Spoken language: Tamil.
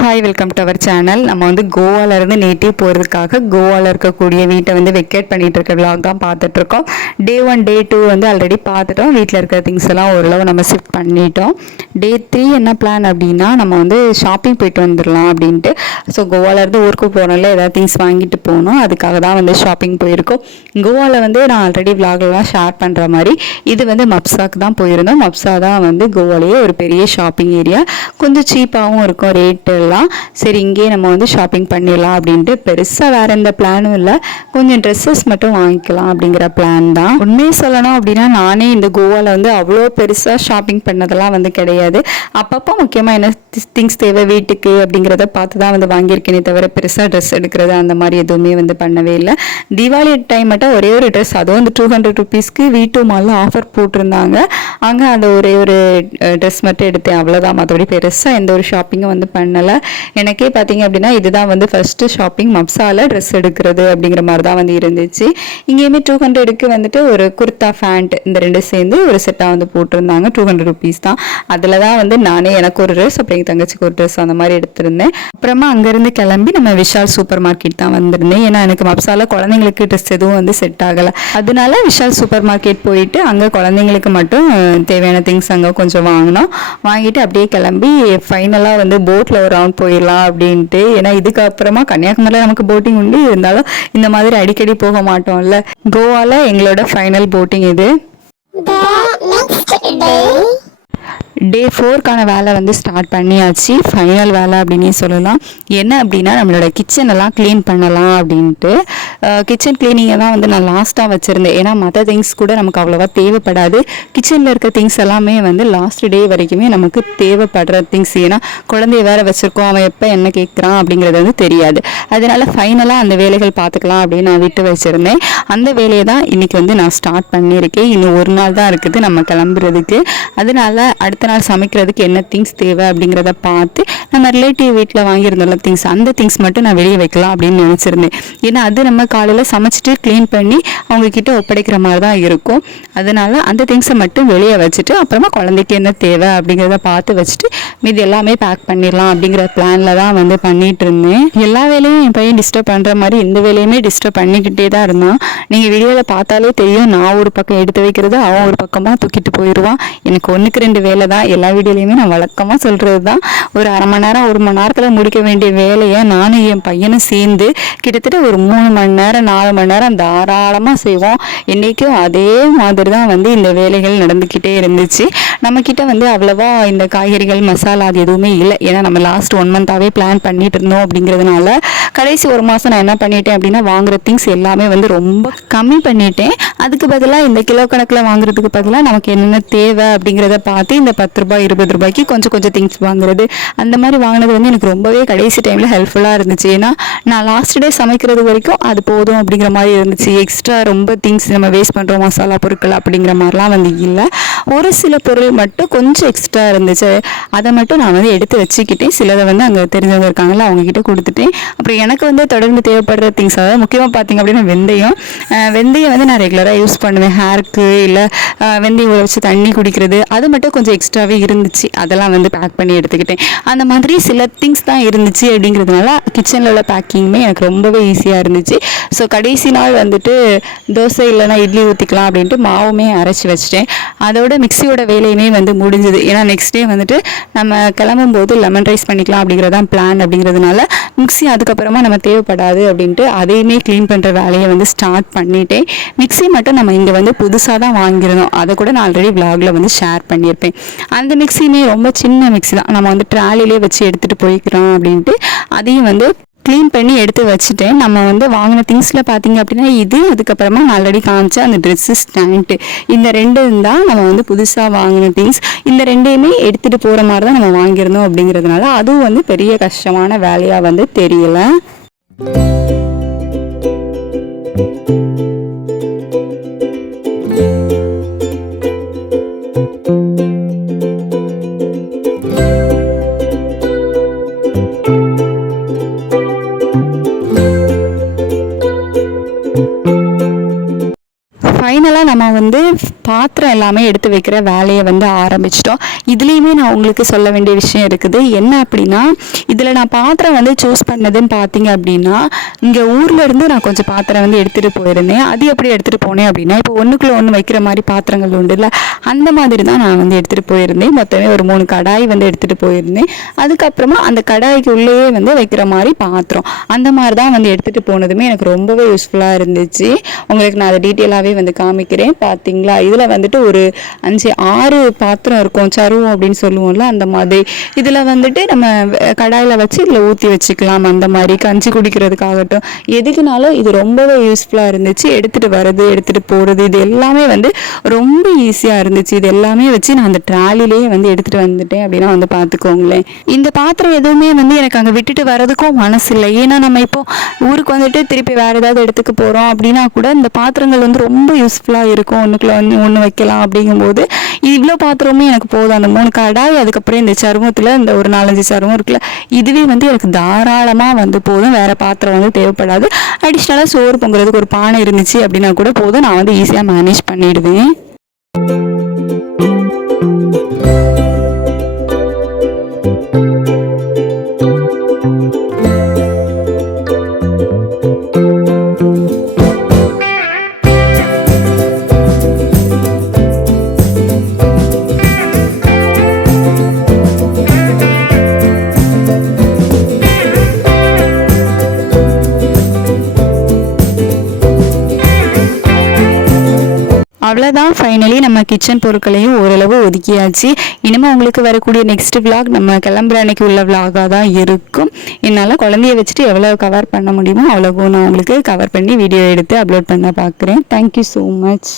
Hi welcome to our channel. நம்ம வந்து கோவாலேருந்து நேட்டிவ் போகிறதுக்காக கோவாவில் இருக்கக்கூடிய வீட்டை வந்து வெக்கேட் பண்ணிகிட்டு இருக்க விலாக் தான் பார்த்துட்ருக்கோம். டே 1 டே 2 வந்து ஆல்ரெடி பார்த்துட்டோம். வீட்டில் இருக்கிற திங்ஸ் எல்லாம் ஓரளவு நம்ம ஷிஃப்ட் பண்ணிட்டோம். டே 3 என்ன பிளான் அப்படின்னா நம்ம வந்து ஷாப்பிங் போயிட்டு வந்துடலாம் அப்படின்ட்டு. ஸோ கோவாலேருந்து ஊருக்கு போகிறோம்ல, ஏதாவது திங்ஸ் வாங்கிட்டு போகணும், அதுக்காக தான் வந்து ஷாப்பிங் போயிருக்கோம். கோவாவில் வந்து நான் ஆல்ரெடி விலாக்லாம் ஷேர் பண்ணுற மாதிரி இது வந்து மப்சாக்கு தான் போயிருந்தோம். மப்சா தான் வந்து கோவாலேயே ஒரு பெரிய ஷாப்பிங் ஏரியா, கொஞ்சம் சீப்பாகவும் இருக்கும் ரேட்டு எல்லாம். சரி இங்கேயே நம்ம வந்து ஷாப்பிங் பண்ணிடலாம் அப்படின்ட்டு, பெருசாக வேறு எந்த பிளானும் இல்லை, கொஞ்சம் ட்ரெஸ்ஸஸ் மட்டும் வாங்கிக்கலாம் அப்படிங்கிற பிளான் தான். உண்மையை சொல்லணும் அப்படின்னா நானே இந்த கோவாவில் வந்து அவ்வளோ பெருசாக ஷாப்பிங் பண்ணதெல்லாம் வந்து கிடையாது. அப்பப்போ முக்கியமாக என்ன திங்ஸ் தேவை வீட்டுக்கு அப்படிங்கிறத பார்த்து தான் வந்து வாங்கியிருக்கேனே தவிர பெருசாக ட்ரெஸ் எடுக்கிறது அந்த மாதிரி எதுவுமே வந்து பண்ணவே இல்லை. தீபாவளி டைம் மட்டும் ஒரே ஒரு ட்ரெஸ், அதுவும் வந்து 200 rupeesக்கு V2 மாலில் ஆஃபர் போட்டிருந்தாங்க. அங்கே அந்த ஒரே ஒரு ட்ரெஸ் மட்டும் எடுத்தேன், அவ்வளோதான். மற்றபடி பெருசாக எந்த ஒரு ஷாப்பிங்கும் வந்து பண்ணலை. எனக்கே பார்த்தீங்க அப்படின்னா இதுதான் வந்து ஃபர்ஸ்ட்டு ஷாப்பிங் மப்சாவில் ட்ரெஸ் எடுக்கிறது அப்படிங்கிற மாதிரி தான் வந்து இருந்துச்சு. இங்கேயுமே 200க்கு வந்துட்டு ஒரு குர்த்தா ஃபேண்ட் இந்த ரெண்டு சேர்ந்து ஒரு செட்டாக வந்து போட்டிருந்தாங்க. 200 rupees தான். அதில் தான் வந்து நானே எனக்கு ஒரு ட்ரெஸ், அப்புறம் எங்கள் தங்கச்சிக்கு ஒரு ட்ரெஸ் அந்த மாதிரி எடுத்திருந்தேன். அப்புறமா அங்கேருந்து கிளம்பி நம்ம விஷால் சூப்பர் மார்க்கெட் தான் வந்திருந்தேன். ஏன்னா எனக்கு மப்சாவில் குழந்தைங்களுக்கு ட்ரெஸ் எதுவும் வந்து செட் ஆகலை. அதனால விஷால் சூப்பர் மார்க்கெட் போயிட்டு அங்கே குழந்தைங்களுக்கு மட்டும் தேவையான திங்ஸ் அங்கே கொஞ்சம் வாங்கினோம். வாங்கிட்டு அப்படியே கிளம்பி ஃபைனலாக வந்து போட்டில் ஒரு ரவுண்ட் போயிடலாம் அப்படின்ட்டு. ஏன்னா இதுக்கப்புறமா கன்னியாகுமரியில் நமக்கு போட்டிங் உண்டு, இருந்தாலும் இந்த மாதிரி அடிக்கடி போக மாட்டோம்ல. கோவாவில் எங்களோட ஃபைனல் போட்டிங் இது. டே 4க்கான வேலை வந்து ஸ்டார்ட் பண்ணியாச்சு. ஃபைனல் வேலை அப்படின்னே சொல்லலாம். என்ன அப்படின்னா நம்மளோட கிச்சனெல்லாம் க்ளீன் பண்ணலாம் அப்படின்ட்டு. கிச்சன் கிளீனிங்கை தான் வந்து நான் லாஸ்ட்டாக வச்சுருந்தேன். ஏன்னா மற்ற திங்ஸ் கூட நமக்கு அவ்வளோவா தேவைப்படாது. கிச்சனில் இருக்க திங்ஸ் எல்லாமே வந்து லாஸ்ட் டே வரைக்குமே நமக்கு தேவைப்படுற திங்ஸ். ஏன்னா குழந்தைய வேறு வச்சுருக்கோம், அவன் எப்போ என்ன கேட்குறான் அப்படிங்கிறது வந்து தெரியாது. அதனால் ஃபைனலாக அந்த வேலைகள் பார்த்துக்கலாம் அப்படின்னு நான் விட்டு வச்சுருந்தேன். அந்த வேலையை தான் இன்றைக்கி வந்து நான் ஸ்டார்ட் பண்ணியிருக்கேன். இன்னும் ஒரு நாள் தான் இருக்குது நம்ம கிளம்புறதுக்கு. அதனால் அடுத்த நாள் சமைக்கிறதுக்கு என்ன திங்ஸ் தேவை அப்படிங்கிறத பார்த்து நம்ம ரிலேட்டிவ் வீட்டில் வாங்கியிருந்தோம்ல திங்ஸ், அந்த திங்ஸ் மட்டும் நான் வெளியே வைக்கலாம் அப்படின்னு நினச்சிருந்தேன். ஏன்னா அது நம்ம காலையில் சமைச்சிட்டு க்ளீன் பண்ணி அவங்கக்கிட்ட ஒப்படைக்கிற மாதிரி தான் இருக்கும். அதனால் அந்த திங்ஸை மட்டும் வெளியே வச்சுட்டு அப்புறமா குழந்தைக்கு என்ன தேவை அப்படிங்கிறத பார்த்து வச்சுட்டு மீது எல்லாமே பேக் பண்ணிடலாம் அப்படிங்கிற பிளானில் தான் வந்து பண்ணிகிட்டு இருந்தேன். எல்லா வேலையும் என் பையன் டிஸ்டர்ப் பண்ணுற மாதிரி இந்த வேலையுமே டிஸ்டர்ப் பண்ணிக்கிட்டே தான் இருந்தான். நீங்கள் வீடியோவில் பார்த்தாலே தெரியும், நான் ஒரு பக்கம் எடுத்து வைக்கிறது, அவன் ஒரு பக்கமாக தூக்கிட்டு போயிடுவான். எனக்கு 1க்கு 2 வேலை தான். எல்லா வீடியோலையுமே நான் வழக்கமாக சொல்கிறது தான். ஒரு அரை மணி நேரம் 1 மணி நேரத்தில் முடிக்க வேண்டிய வேலையை நானும் என் பையனும் சேர்ந்து கிட்டத்தட்ட ஒரு 3 மணி நேரம் 4 மணி நேரம் தாராளமாக செய்வோம். இன்றைக்கும் அதே மாதிரி தான் வந்து இந்த வேலைகள் நடந்துக்கிட்டே இருந்துச்சு. நம்மக்கிட்ட வந்து அவ்வளோவா இந்த காய்கறிகள் மசாலா அது எதுவுமே இல்லை. ஏன்னா நம்ம லாஸ்ட் 1 மந்த்தாகவே பிளான் பண்ணிட்டு இருந்தோம். அப்படிங்கிறதுனால கடைசி 1 மாதம் நான் என்ன பண்ணிட்டேன் அப்படின்னா வாங்குகிற திங்ஸ் எல்லாமே வந்து ரொம்ப கம்மி பண்ணிட்டேன். அதுக்கு பதிலாக இந்த கிலோ கணக்கில் வாங்குறதுக்கு பதிலாக நமக்கு என்னென்ன தேவை அப்படிங்கிறத பார்த்து இந்த 10 ரூபாய் 20 ரூபாய்க்கு கொஞ்சம் கொஞ்சம் திங்ஸ் வாங்குறது, அந்த மாதிரி வாங்கினது வந்து எனக்கு ரொம்பவே கடைசி டைமில் ஹெல்ப்ஃபுல்லாக இருந்துச்சு. ஏன்னா நான் லாஸ்ட் டே சமைக்கிறது வரைக்கும் அது போதும் அப்படிங்கிற மாதிரி இருந்துச்சு. எக்ஸ்ட்ரா ரொம்ப திங்ஸ் நம்ம வேஸ்ட் பண்ணுறோம், மசாலா பொருட்கள் அப்படிங்கிற மாதிரிலாம் வந்து இல்லை. ஒரு சில பொருள் மட்டும் கொஞ்சம் எக்ஸ்ட்ரா இருந்துச்சு, அதை மட்டும் நான் வந்து எடுத்து வச்சுக்கிட்டேன். சிலதை வந்து அங்கே தெரிஞ்சவங்க இருக்காங்களா அவங்கக்கிட்ட கொடுத்துட்டேன். அப்புறம் எனக்கு வந்து தொடர்ந்து தேவைப்படுற திங்ஸ், அதாவது முக்கியமாக பார்த்திங்க அப்படின்னா வெந்தயம் வந்து நான் ரெகுலராக யூஸ் பண்ணுவேன். ஹேருக்கு இல்லை வெந்தயம் ஊற வச்சு தண்ணி குடிக்கிறது, அது மட்டும் கொஞ்சம் எக்ஸ்ட்ராவே இருந்துச்சு. அதெல்லாம் வந்து பேக் பண்ணி எடுத்துக்கிட்டேன். அந்த மாதிரி சில திங்ஸ் தான் இருந்துச்சு. அப்படிங்கிறதுனால கிச்சனில் உள்ள பேக்கிங்குமே எனக்கு ரொம்பவே ஈஸியாக இருந்துச்சு. ஸோ கடைசி நாள் வந்துட்டு தோசை இல்லைனா இட்லி ஊற்றிக்கலாம் அப்படின்ட்டு மாவுமே அரைச்சி வச்சிட்டேன். அதோட மிக்சியோட வேலையுமே வந்து முடிஞ்சுது. ஏன்னா நெக்ஸ்ட் டே வந்துட்டு நம்ம கிளம்பும்போது லெமன் ரைஸ் பண்ணிக்கலாம் அப்படிங்கிறதான் பிளான். அப்படிங்கிறதுனால மிக்சி அதுக்கப்புறமா நம்ம தேவைப்படாது அப்படின்ட்டு அதையுமே க்ளீன் பண்ணுற வேலையை வந்து ஸ்டார்ட் பண்ணிட்டேன். மிக்சி மட்டும் நம்ம இங்கே வந்து புதுசாக தான் வாங்கியிருந்தோம். அதை கூட நான் ஆல்ரெடி விலாகில் வந்து ஷேர் பண்ணியிருப்பேன். அந்த மிக்சியுமே ரொம்ப சின்ன மிக்சி தான், நம்ம வந்து ட்ராலிலே வச்சு எடுத்துகிட்டு போய்க்கிறோம் அப்படின்ட்டு அதையும் வந்து க்ளீன் பண்ணி எடுத்து வச்சுட்டேன். நம்ம வந்து வாங்கின திங்ஸில் பார்த்தீங்க அப்படின்னா இது, அதுக்கப்புறமா நான் ஆல்ரெடி காமிச்ச அந்த ட்ரெஸ்ஸு ஸ்டாண்டு, இந்த 2 தான் நம்ம வந்து புதுசாக வாங்கின திங்ஸ். இந்த 2யுமே எடுத்துகிட்டு போகிற மாதிரி தான் நம்ம வாங்கியிருந்தோம். அப்படிங்கிறதுனால அதுவும் வந்து பெரிய கஷ்டமான வேலையாக வந்து தெரியல. ஃபைனலாக நம்ம வந்து பாத்திரம் எல்லாமே எடுத்து வைக்கிற வேலையை வந்து ஆரம்பிச்சிட்டோம். இதுலேயுமே நான் உங்களுக்கு சொல்ல வேண்டிய விஷயம் இருக்குது. என்ன அப்படின்னா, இதில் நான் பாத்திரம் வந்து சூஸ் பண்ணதுன்னு பார்த்தீங்க அப்படின்னா, இங்கே ஊர்லேருந்து நான் கொஞ்சம் பாத்திரம் வந்து எடுத்துகிட்டு போயிருந்தேன். அது எப்படி எடுத்துகிட்டு போனேன் அப்படின்னா, இப்போ ஒன்றுக்குள்ளே ஒன்று வைக்கிற மாதிரி பாத்திரங்கள் உண்டு இல்லை, அந்த மாதிரி தான் நான் வந்து எடுத்துகிட்டு போயிருந்தேன். மொத்தமே ஒரு 3 கடாய் வந்து எடுத்துகிட்டு போயிருந்தேன். அதுக்கப்புறமா அந்த கடாய்க்கு உள்ளேயே வந்து வைக்கிற மாதிரி பாத்திரம், அந்த மாதிரி தான் வந்து எடுத்துகிட்டு போனதுமே எனக்கு ரொம்பவே யூஸ்ஃபுல்லாக இருந்துச்சு. உங்களுக்கு நான் அதை டீட்டெயிலாகவே வந்து காமிக்கிறேன். பார்த்தீங்களா, இதில் வந்துட்டு ஒரு 5-6 பாத்திரம் இருக்கும், சருவம் அப்படின்னு சொல்லுவோம்ல, அந்த மாதிரி. இதில் வந்துட்டு நம்ம கடாயில் வச்சு இதில் ஊற்றி வச்சுக்கலாம். அந்த மாதிரி கஞ்சி குடிக்கிறதுக்காகட்டும் எதுக்குனாலும் இது ரொம்பவே யூஸ்ஃபுல்லாக இருந்துச்சு. எடுத்துகிட்டு வர்றது, எடுத்துகிட்டு போகிறது, இது எல்லாமே வந்து ரொம்ப ஈஸியாக இருந்துச்சு. இது எல்லாமே வச்சு நான் அந்த ட்ராலிலேயே வந்து எடுத்துகிட்டு வந்துட்டேன் அப்படின்னா வந்து பார்த்துக்கோங்களேன். இந்த பாத்திரம் எதுவுமே வந்து எனக்கு அங்கே விட்டுட்டு வரதுக்கும் மனசு இல்லை. ஏன்னா நம்ம இப்போ ஊருக்கு வந்துட்டு திருப்பி வேறு ஏதாவது இடத்துக்கு போகிறோம் அப்படின்னா கூட இந்த பாத்திரங்கள் வந்து ரொம்ப யூஸ்ஃபுல்லாக இருக்கும். ஒன்றுக்குள்ள வந்து ஒன்று வைக்கலாம். அப்படிங்கும்போது இவ்வளோ பாத்திரமே எனக்கு போதும். அந்த 3 கடாய், அதுக்கப்புறம் இந்த சருமத்தில் இந்த ஒரு 4-5 சருமம் இருக்குல்ல, இதுவே வந்து எனக்கு தாராளமாக வந்து போதும். வேறு பாத்திரம் வந்து தேவைப்படாது. அடிஷ்னலாக சோறு பொங்குறதுக்கு ஒரு பானை இருந்துச்சு அப்படின்னா கூட போதும். நான் வந்து ஈஸியாக மேனேஜ் பண்ணிடுவேன். அவ்வளோதான், ஃபைனலி நம்ம கிச்சன் பொருட்களையும் ஓரளவு ஒதுக்கியாச்சு. இனிமேல் உங்களுக்கு வரக்கூடிய நெக்ஸ்ட் விளாக் நம்ம கிளம்புற அன்னைக்கு உள்ள விளாகாக தான் இருக்கும். என்னால் குழந்தைய வச்சுட்டு எவ்வளோ கவர் பண்ண முடியுமோ அவ்வளோ நான் உங்களுக்கு கவர் பண்ணி வீடியோ எடுத்து அப்லோட் பண்ண பார்க்குறேன். Thank you so much.